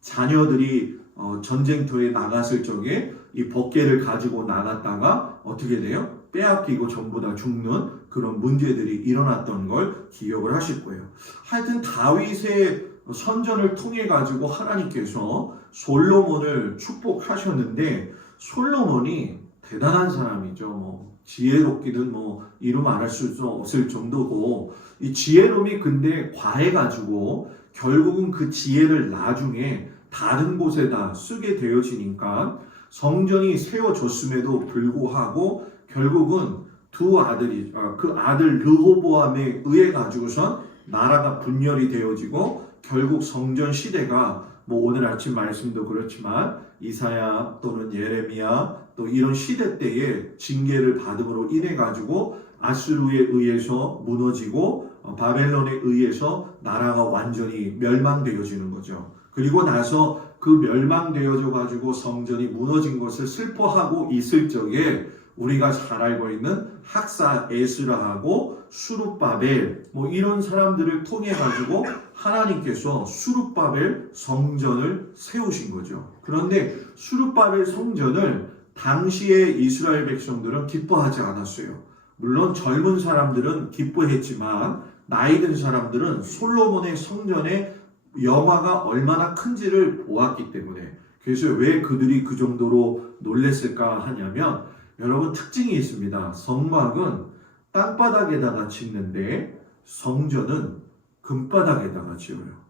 자녀들이 전쟁터에 나갔을 적에 이 법궤를 가지고 나갔다가 어떻게 돼요? 빼앗기고 전부 다 죽는 그런 문제들이 일어났던 걸 기억을 하실 거예요. 하여튼 다윗의 선전을 통해 가지고 하나님께서 솔로몬을 축복하셨는데 솔로몬이 대단한 사람이죠. 지혜롭기는 이루 말할 수 없을 정도고 이 지혜로움이 근데 과해가지고 결국은 그 지혜를 나중에 다른 곳에다 쓰게 되어지니까 성전이 세워졌음에도 불구하고 결국은 두 아들이 그 아들 르호보암에 의해 가지고선 나라가 분열이 되어지고 결국 성전 시대가 오늘 아침 말씀도 그렇지만 이사야 또는 예레미야 또 이런 시대 때에 징계를 받음으로 인해 가지고 아수르에 의해서 무너지고 바벨론에 의해서 나라가 완전히 멸망되어지는 거죠. 그리고 나서 그 멸망되어져 가지고 성전이 무너진 것을 슬퍼하고 있을 적에 우리가 잘 알고 있는 학사 에스라하고 수룹바벨 이런 사람들을 통해 가지고 하나님께서 수룹바벨 성전을 세우신 거죠. 그런데 수룹바벨 성전을 당시의 이스라엘 백성들은 기뻐하지 않았어요. 물론 젊은 사람들은 기뻐했지만 나이 든 사람들은 솔로몬의 성전의 영화가 얼마나 큰지를 보았기 때문에 그래서 왜 그들이 그 정도로 놀랬을까 하냐면 여러분 특징이 있습니다. 성막은 땅바닥에다가 짓는데 성전은 금바닥에다가 지어요.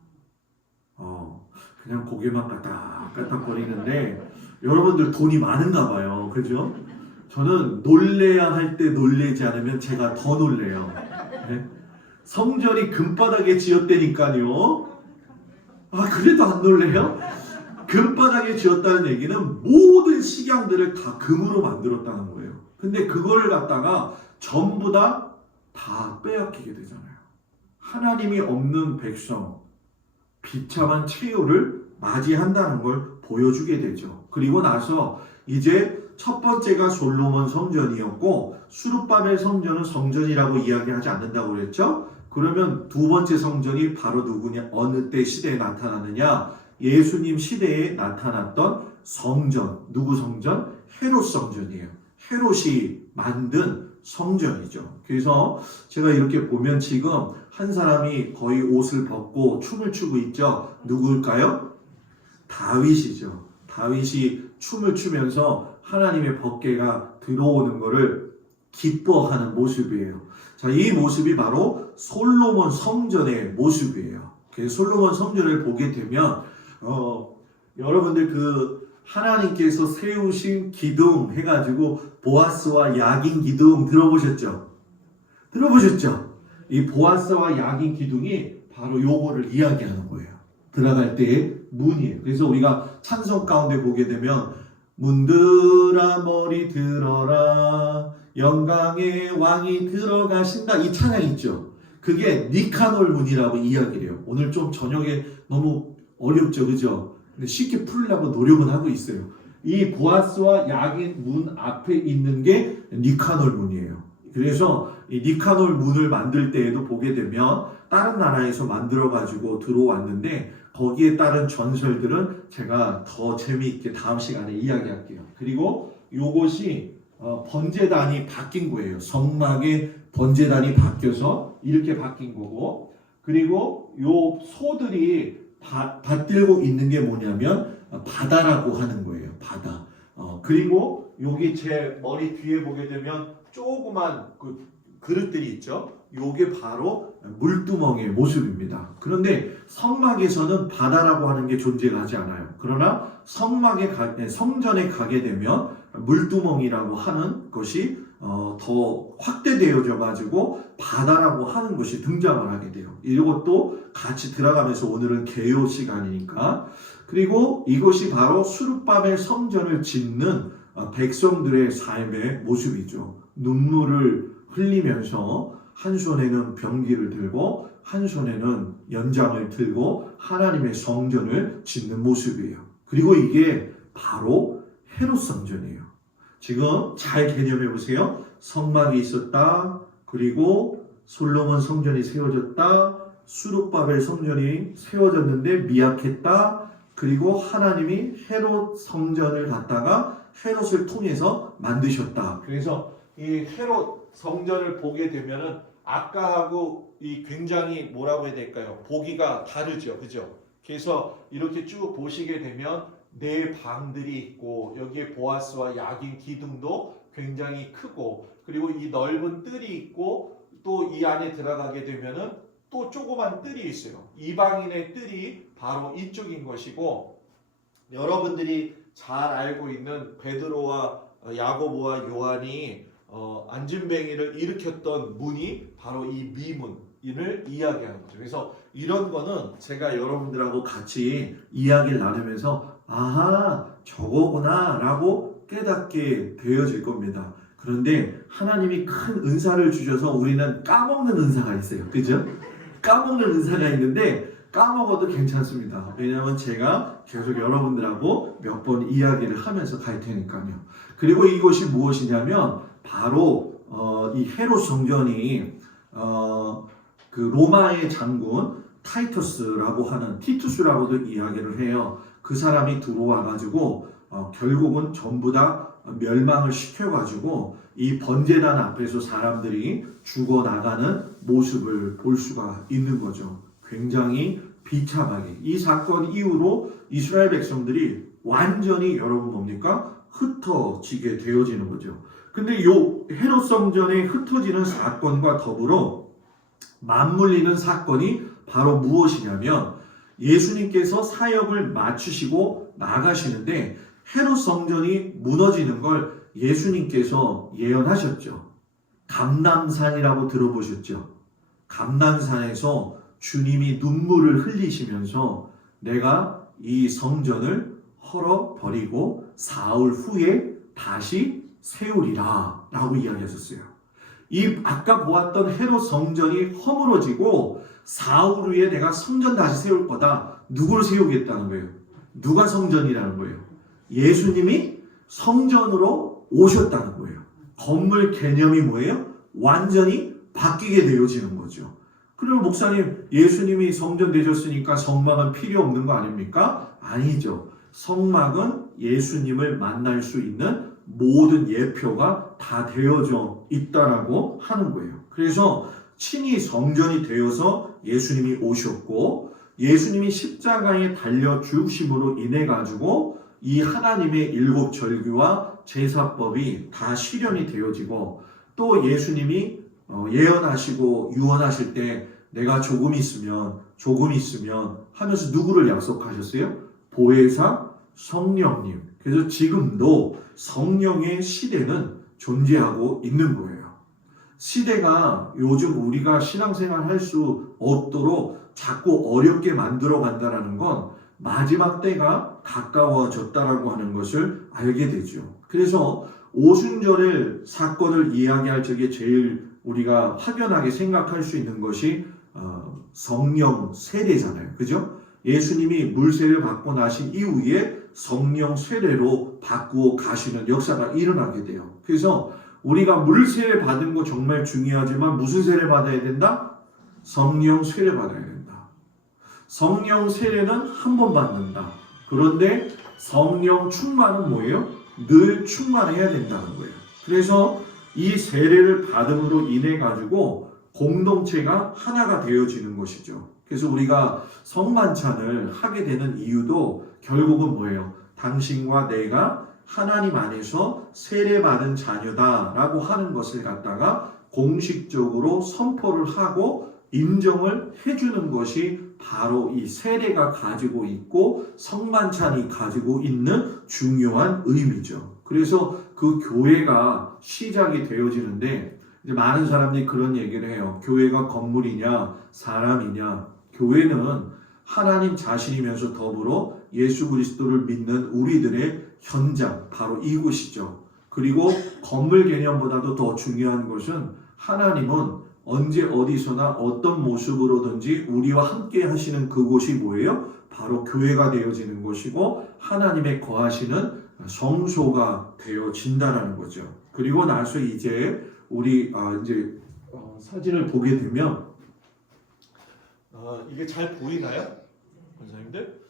그냥 고개만 까딱까딱거리는데 여러분들 돈이 많은가 봐요. 그죠? 저는 놀래야 할 때 놀래지 않으면 제가 더 놀래요. 네? 성전이 금바닥에 지었다니까요. 그래도 안 놀래요? 금바닥에 지었다는 얘기는 모든 식양들을 다 금으로 만들었다는 거예요. 근데 그거를 갖다가 전부 다 빼앗기게 되잖아요. 하나님이 없는 백성, 비참한 최후를 맞이한다는 걸 보여주게 되죠. 그리고 나서 이제 첫 번째가 솔로몬 성전이었고 수룹바벨 성전은 성전이라고 이야기하지 않는다고 그랬죠. 그러면 두 번째 성전이 바로 누구냐? 어느 때 시대에 나타나느냐? 예수님 시대에 나타났던 성전. 누구 성전? 헤롯 성전이에요. 헤롯이 만든 성전이죠. 그래서 제가 이렇게 보면 지금 한 사람이 거의 옷을 벗고 춤을 추고 있죠. 누구일까요? 다윗이죠. 다윗이 춤을 추면서 하나님의 법궤가 들어오는 것을 기뻐하는 모습이에요. 자, 이 모습이 바로 솔로몬 성전의 모습이에요. 그래서 솔로몬 성전을 보게 되면 여러분들 그 하나님께서 세우신 기둥 해가지고 보아스와 야긴 기둥 들어보셨죠? 이 보아스와 야긴 기둥이 바로 요거를 이야기하는 거예요. 들어갈 때의 문이에요. 그래서 우리가 찬송 가운데 보게 되면 문들아 머리 들어라 영광의 왕이 들어가신다 이 찬양 있죠. 그게 니카놀 문이라고 이야기를 해요. 오늘 좀 저녁에 너무 어렵죠, 그죠? 근데 쉽게 풀려고 노력은 하고 있어요. 이 보아스와 야긴 문 앞에 있는 게 니카놀 문이에요. 그래서 이 니카놀 문을 만들 때에도 보게 되면 다른 나라에서 만들어가지고 들어왔는데 거기에 따른 전설들은 제가 더 재미있게 다음 시간에 이야기할게요. 그리고 요것이 번제단이 바뀐 거예요. 성막의 번제단이 바뀌어서 이렇게 바뀐 거고 그리고 요 소들이 받들고 있는 게 뭐냐면 바다라고 하는 거예요. 바다. 그리고 여기 제 머리 뒤에 보게 되면 조그만 그 그릇들이 있죠. 요게 바로 물두멍의 모습입니다. 그런데 성막에서는 바다라고 하는 게 존재하지 않아요. 그러나 성전에 가게 되면 물두멍이라고 하는 것이 더 확대되어져 가지고 바다라고 하는 것이 등장을 하게 돼요. 이것도 같이 들어가면서 오늘은 개요 시간이니까. 그리고 이것이 바로 수룹바벨 성전을 짓는 백성들의 삶의 모습이죠. 눈물을 흘리면서 한 손에는 병기를 들고 한 손에는 연장을 들고 하나님의 성전을 짓는 모습이에요. 그리고 이게 바로 헤롯 성전이에요. 지금 잘 개념해 보세요. 성막이 있었다. 그리고 솔로몬 성전이 세워졌다. 수룹바벨 성전이 세워졌는데 미약했다. 그리고 하나님이 헤롯 성전을 갖다가 헤롯을 통해서 만드셨다. 그래서 이 헤롯 성전을 보게 되면은 아까하고 이 굉장히 뭐라고 해야 될까요? 보기가 다르죠, 그죠? 그래서 이렇게 쭉 보시게 되면 네 방들이 있고 여기에 보아스와 야긴 기둥도 굉장히 크고 그리고 이 넓은 뜰이 있고 또 이 안에 들어가게 되면은 또 조그만 뜰이 있어요. 이방인의 뜰이 바로 이쪽인 것이고 여러분들이 잘 알고 있는 베드로와 야고보와 요한이 안진뱅이를 일으켰던 문이 바로 이 미문을 이야기하는 거죠. 그래서 이런 거는 제가 여러분들하고 같이 이야기를 나누면서 아하 저거구나 라고 깨닫게 되어질 겁니다. 그런데 하나님이 큰 은사를 주셔서 우리는 까먹는 은사가 있어요. 그죠? 까먹는 은사가 있는데 까먹어도 괜찮습니다. 왜냐하면 제가 계속 여러분들하고 몇 번 이야기를 하면서 갈 테니까요. 그리고 이것이 무엇이냐면 바로 이 헤롯 성전이 그 로마의 장군 타이투스라고 하는 티투스라고도 이야기를 해요. 그 사람이 들어와 가지고 결국은 전부 다 멸망을 시켜가지고 이 번제단 앞에서 사람들이 죽어나가는 모습을 볼 수가 있는 거죠. 굉장히 비참하게 이 사건 이후로 이스라엘 백성들이 완전히 여러분 뭡니까? 흩어지게 되어지는 거죠. 근데 요 헤롯 성전에 흩어지는 사건과 더불어 맞물리는 사건이 바로 무엇이냐면 예수님께서 사역을 마치시고 나가시는데 헤롯 성전이 무너지는 걸 예수님께서 예언하셨죠. 감람산이라고 들어보셨죠? 감람산에서 주님이 눈물을 흘리시면서 내가 이 성전을 헐어버리고 사흘 후에 다시 세우리라 라고 이야기하셨어요. 이 아까 보았던 헤롯 성전이 허물어지고 사흘 후에 내가 성전 다시 세울 거다. 누구를 세우겠다는 거예요? 누가 성전이라는 거예요? 예수님이 성전으로 오셨다는 거예요. 건물 개념이 뭐예요? 완전히 바뀌게 되어지는 거죠. 그리고 목사님, 예수님이 성전 되셨으니까 성막은 필요 없는 거 아닙니까? 아니죠. 성막은 예수님을 만날 수 있는 모든 예표가 다 되어져 있다라고 하는 거예요. 그래서 친히 성전이 되어서 예수님이 오셨고 예수님이 십자가에 달려 죽으심으로 인해 가지고 이 하나님의 일곱 절기와 제사법이 다 실현이 되어지고 또 예수님이 예언하시고 유언하실 때 내가 조금 있으면 하면서 누구를 약속하셨어요? 보혜사 성령님. 그래서 지금도 성령의 시대는 존재하고 있는 거예요. 시대가 요즘 우리가 신앙생활 할 수 없도록 자꾸 어렵게 만들어 간다는 건 마지막 때가 가까워졌다라고 하는 것을 알게 되죠. 그래서 오순절의 사건을 이야기할 적에 제일 우리가 확연하게 생각할 수 있는 것이 성령 세례잖아요. 그죠? 예수님이 물세를 받고 나신 이후에 성령 세례로 바꾸어 가시는 역사가 일어나게 돼요. 그래서 우리가 물세를 받은 거 정말 중요하지만 무슨 세례 받아야 된다? 성령 세례 받아야 된다. 성령 세례는 한 번 받는다. 그런데 성령 충만은 뭐예요? 늘 충만해야 된다는 거예요. 그래서 이 세례를 받음으로 인해 가지고 공동체가 하나가 되어지는 것이죠. 그래서 우리가 성만찬을 하게 되는 이유도 결국은 뭐예요? 당신과 내가 하나님 안에서 세례받은 자녀다라고 하는 것을 갖다가 공식적으로 선포를 하고 인정을 해주는 것이 바로 이 세례가 가지고 있고 성만찬이 가지고 있는 중요한 의미죠. 그래서 그 교회가 시작이 되어지는데 이제 많은 사람들이 그런 얘기를 해요. 교회가 건물이냐 사람이냐. 교회는 하나님 자신이면서 더불어 예수 그리스도를 믿는 우리들의 현장, 바로 이곳이죠. 그리고 건물 개념보다도 더 중요한 것은 하나님은 언제 어디서나 어떤 모습으로든지 우리와 함께 하시는 그곳이 뭐예요? 바로 교회가 되어지는 것이고 하나님의 거하시는 성소가 되어진다라는 거죠. 그리고 나서 이제 우리 사진을 보게 되면 이게 잘 보이나요? 선생님들?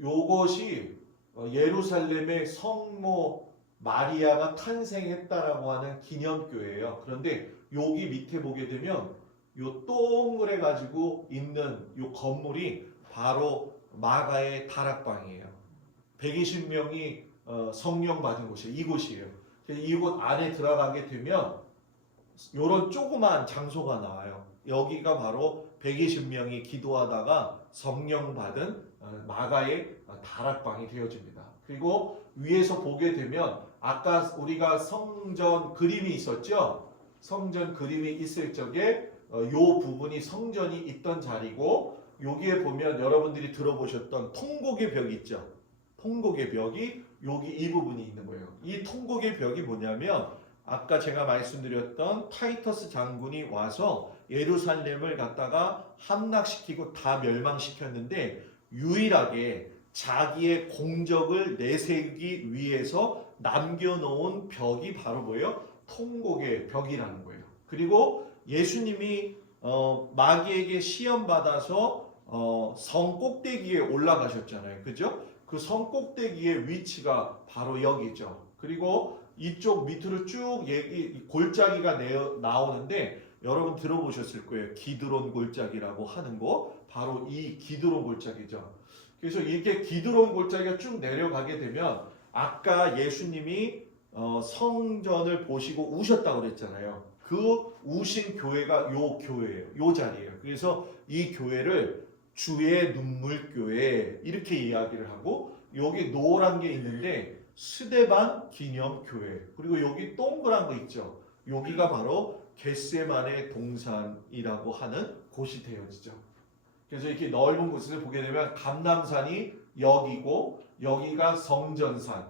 요것이 예루살렘의 성모 마리아가 탄생했다라고 하는 기념교회예요. 그런데 여기 밑에 보게 되면 요 동그래 가지고 있는 요 건물이 바로 마가의 다락방이에요. 120명이 성령 받은 곳이에요. 이곳이에요. 이곳 안에 들어가게 되면 요런 조그만 장소가 나와요. 여기가 바로 120명이 기도하다가 성령 받은 마가의 다락방이 되어집니다. 그리고 위에서 보게 되면 아까 우리가 성전 그림이 있었죠? 성전 그림이 있을 적에 요 부분이 성전이 있던 자리고, 여기에 보면 여러분들이 들어보셨던 통곡의 벽 있죠? 통곡의 벽이 여기 이 부분이 있는 거예요. 이 통곡의 벽이 뭐냐면 아까 제가 말씀드렸던 타이터스 장군이 와서 예루살렘을 갖다가 함락시키고 다 멸망시켰는데 유일하게 자기의 공적을 내세우기 위해서 남겨놓은 벽이 바로 뭐예요? 통곡의 벽이라는 거예요. 그리고 예수님이 마귀에게 시험받아서 성 꼭대기에 올라가셨잖아요. 그죠? 그 성 꼭대기의 위치가 바로 여기죠. 그리고 이쪽 밑으로 쭉 골짜기가 나오는데 여러분 들어보셨을 거예요. 기드론 골짜기라고 하는 거, 바로 이 기드론 골짜기죠. 그래서 이렇게 기드론 골짜기가 쭉 내려가게 되면 아까 예수님이 성전을 보시고 우셨다고 그랬잖아요. 그 우신 교회가 요 교회예요. 요 자리예요. 그래서 이 교회를 주의 눈물 교회 이렇게 이야기를 하고, 여기 노란 게 있는데 스데반 기념 교회, 그리고 여기 동그란 거 있죠. 여기가 바로 겟세마네 동산이라고 하는 곳이 되어지죠. 그래서 이렇게 넓은 곳을 보게 되면 감람산이 여기고, 여기가 성전산,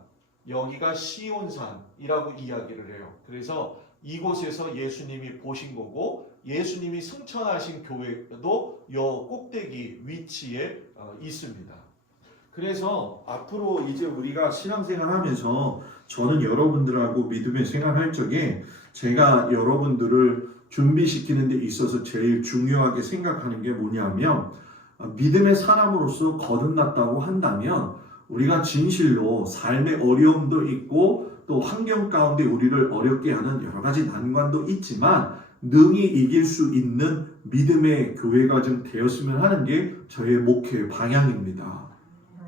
여기가 시온산이라고 이야기를 해요. 그래서 이곳에서 예수님이 보신 거고, 예수님이 승천하신 교회도 요 꼭대기 위치에 있습니다. 그래서 앞으로 이제 우리가 신앙생활하면서 저는 여러분들하고 믿음의 생활할 적에 제가 여러분들을 준비시키는 데 있어서 제일 중요하게 생각하는 게 뭐냐면, 믿음의 사람으로서 거듭났다고 한다면 우리가 진실로 삶의 어려움도 있고 또 환경 가운데 우리를 어렵게 하는 여러 가지 난관도 있지만 능히 이길 수 있는 믿음의 교회가 좀 되었으면 하는 게 저의 목회 방향입니다.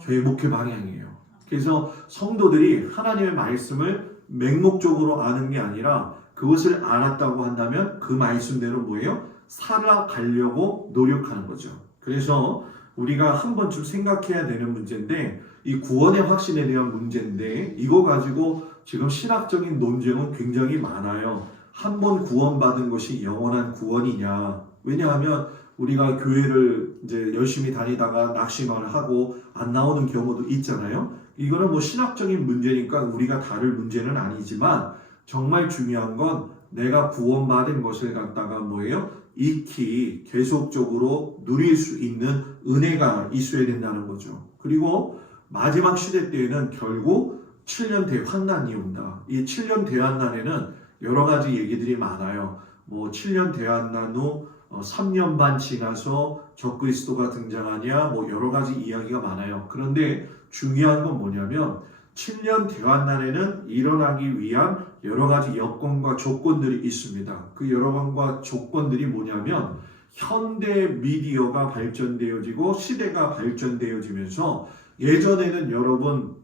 저의 목회 방향이에요. 그래서 성도들이 하나님의 말씀을 맹목적으로 아는 게 아니라 그것을 알았다고 한다면 그 말씀대로 뭐예요? 살아가려고 노력하는 거죠. 그래서 우리가 한 번쯤 생각해야 되는 문제인데, 이 구원의 확신에 대한 문제인데 이거 가지고 지금 신학적인 논쟁은 굉장히 많아요. 한 번 구원받은 것이 영원한 구원이냐. 왜냐하면 우리가 교회를 이제 열심히 다니다가 낙심을 하고 안 나오는 경우도 있잖아요. 이거는 뭐 신학적인 문제니까 우리가 다룰 문제는 아니지만, 정말 중요한 건 내가 구원받은 것을 갖다가 뭐예요? 익히 계속적으로 누릴 수 있는 은혜가 있어야 된다는 거죠. 그리고 마지막 시대 때에는 결국 7년 대환난이 온다. 이 7년 대환난에는 여러 가지 얘기들이 많아요. 뭐 7년 대환난 후 3년 반 지나서 적그리스도가 등장하냐, 뭐 여러 가지 이야기가 많아요. 그런데 중요한 건 뭐냐면 7년 대환난에는 일어나기 위한 여러 가지 여건과 조건들이 있습니다. 그 여건과 조건들이 뭐냐면 현대 미디어가 발전되어지고 시대가 발전되어지면서, 예전에는 여러분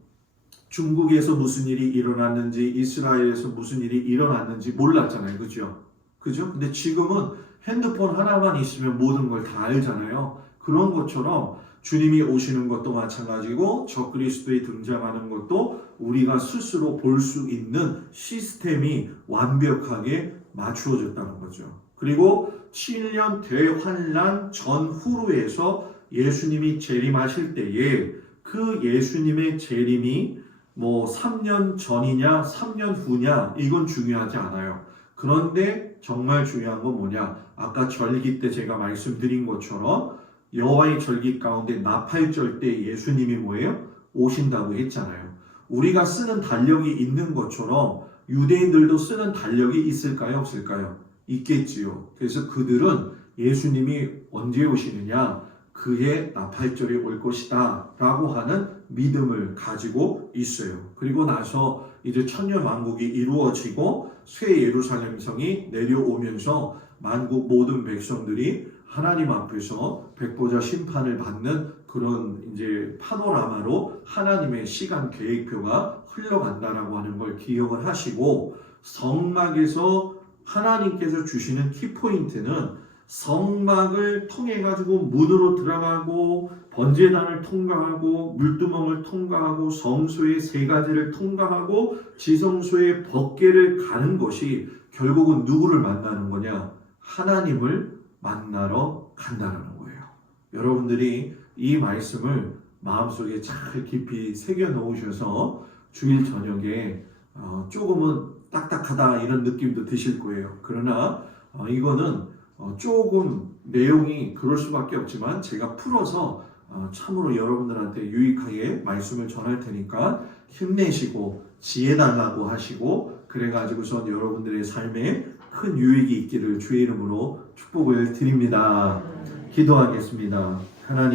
중국에서 무슨 일이 일어났는지 이스라엘에서 무슨 일이 일어났는지 몰랐잖아요. 그죠? 근데 지금은 핸드폰 하나만 있으면 모든 걸 다 알잖아요. 그런 것처럼 주님이 오시는 것도 마찬가지고 적그리스도에 등장하는 것도 우리가 스스로 볼 수 있는 시스템이 완벽하게 맞추어졌다는 거죠. 그리고 7년 대환란 전후로에서 예수님이 재림하실 때에 그 예수님의 재림이 뭐 3년 전이냐 3년 후냐 이건 중요하지 않아요. 그런데 정말 중요한 건 뭐냐? 아까 절기 때 제가 말씀드린 것처럼 여호와의 절기 가운데 나팔절 때 예수님이 뭐예요? 오신다고 했잖아요. 우리가 쓰는 달력이 있는 것처럼 유대인들도 쓰는 달력이 있을까요? 없을까요? 있겠지요. 그래서 그들은 예수님이 언제 오시느냐? 그의 나팔절이 올 것이다 라고 하는 믿음을 가지고 있어요. 그리고 나서 이제 천년 왕국이 이루어지고 새 예루살렘 성이 내려오면서 만국 모든 백성들이 하나님 앞에서 백보자 심판을 받는 그런 이제 파노라마로 하나님의 시간 계획표가 흘러간다라고 하는 걸 기억을 하시고, 성막에서 하나님께서 주시는 키포인트는 성막을 통해 가지고 문으로 들어가고 번제단을 통과하고 물두멍을 통과하고 성소의 세 가지를 통과하고 지성소의 법궤를 가는 것이 결국은 누구를 만나는 거냐? 하나님을 만나러 간다는 거예요. 여러분들이 이 말씀을 마음속에 잘 깊이 새겨 놓으셔서 주일 저녁에 조금은 딱딱하다 이런 느낌도 드실 거예요. 그러나 이거는 조금 내용이 그럴 수밖에 없지만 제가 풀어서 참으로 여러분들한테 유익하게 말씀을 전할 테니까 힘내시고 지혜 달라고 하시고, 그래가지고선 여러분들의 삶에 큰 유익이 있기를 주의 이름으로 축복을 드립니다. 기도하겠습니다. 하나님